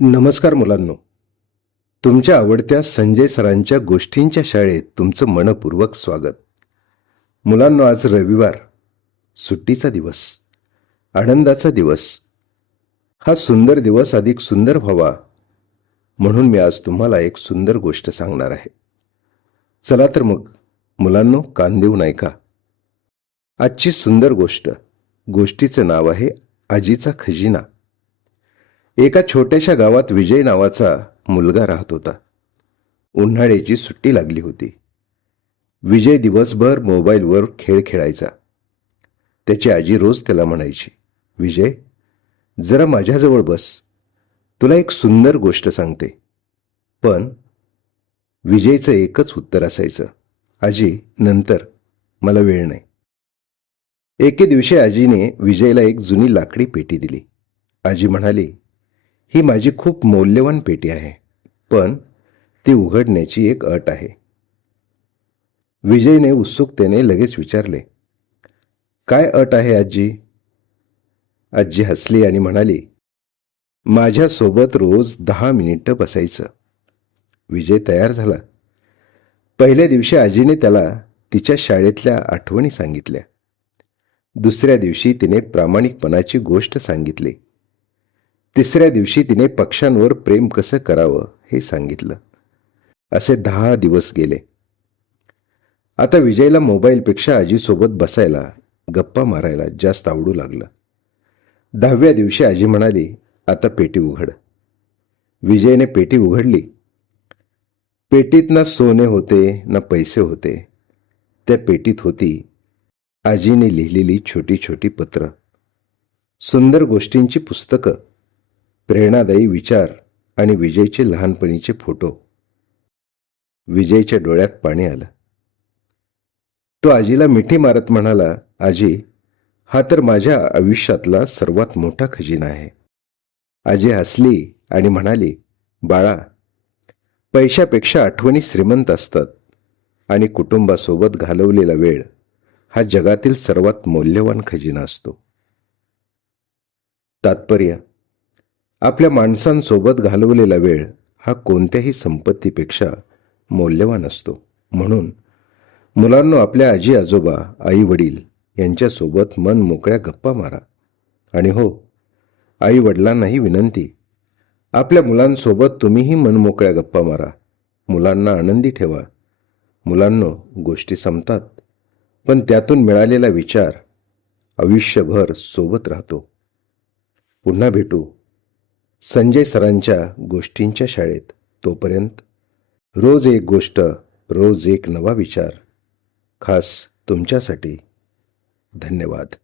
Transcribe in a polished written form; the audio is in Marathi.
नमस्कार मुलांनो, तुमच्या आवडत्या संजय सरांच्या गोष्टींच्या शाळेत तुमचं मनपूर्वक स्वागत. मुलांनो, आज रविवार, सुट्टीचा दिवस, आनंदाचा दिवस. हा सुंदर दिवस अधिक सुंदर व्हावा म्हणून मी आज तुम्हाला एक सुंदर गोष्ट सांगणार आहे. चला तर मग मुलांनो, कान देऊन ऐका. आजची सुंदर गोष्टीचं नाव आहे आजीचा खजिना. एका छोट्याशा गावात विजय नावाचा मुलगा राहत होता. उन्हाळ्याची सुट्टी लागली होती. विजय दिवसभर मोबाईलवर खेळ खेळायचा. त्याची आजी रोज त्याला म्हणायची, विजय, जरा माझ्याजवळ बस, तुला एक सुंदर गोष्ट सांगते. पण विजयचं एकच उत्तर असायचं, आजी, नंतर, मला वेळ नाही. एके दिवशी आजीने विजयला एक जुनी लाकडी पेटी दिली. आजी म्हणाली, ही माझी खूप मौल्यवान पेटी आहे, पण ती उघडण्याची एक अट आहे. विजयने उत्सुकतेने लगेच विचारले, काय अट आहे आजी? आजी हसली आणि म्हणाली, माझ्यासोबत रोज 10 मिनिटं बसायचं. विजय तयार झाला. पहिल्या दिवशी आजीने त्याला तिच्या शाळेतल्या आठवणी सांगितल्या. दुसऱ्या दिवशी तिने प्रामाणिकपणाची गोष्ट सांगितली. तिसऱ्या दिवशी तिने पक्ष्यांवर प्रेम कसं करावं हे सांगितलं. असे 10 दिवस गेले. आता विजयला मोबाईलपेक्षा आजीसोबत बसायला, गप्पा मारायला जास्त आवडू लागलं. 10व्या दिवशी आजी म्हणाली, आता पेटी उघड. विजयने पेटी उघडली. पेटीत ना सोने होते ना पैसे होते. त्या पेटीत होती आजीने लिहिलेली छोटी छोटी पत्र, सुंदर गोष्टींची पुस्तकं, प्रेरणादायी विचार आणि विजयचे लहानपणीचे फोटो. विजयच्या डोळ्यात पाणी आलं. तो आजीला मिठी मारत म्हणाला, आजी, हा तर माझ्या आयुष्यातला सर्वात मोठा खजिना आहे. आजी हसली आणि म्हणाली, बाळा, पैशापेक्षा आठवणी श्रीमंत असतात आणि कुटुंबासोबत घालवलेला वेळ हा जगातील सर्वात मौल्यवान खजिना असतो. तात्पर्य, आपल्या माणसांसोबत घालवलेला वेळ हा कोणत्याही संपत्तीपेक्षा मौल्यवान असतो. म्हणून मुलांनो, आपल्या आजी आजोबा, आई वडील यांच्यासोबत मन मोकळ्या गप्पा मारा. आणि हो, आई वडिलांनाही विनंती, आपल्या मुलांसोबत तुम्हीही मन मोकळ्या गप्पा मारा. मुलांना आनंदी ठेवा. मुलांनो, गोष्टी संपतात, पण त्यातून मिळालेला विचार आयुष्यभर सोबत राहतो. पुन्हा भेटू संजय सरांच्या गोष्टींच्या शाळेत. तोपर्यंत रोज एक गोष्ट, रोज एक नवा विचार, खास तुमच्यासाठी. धन्यवाद.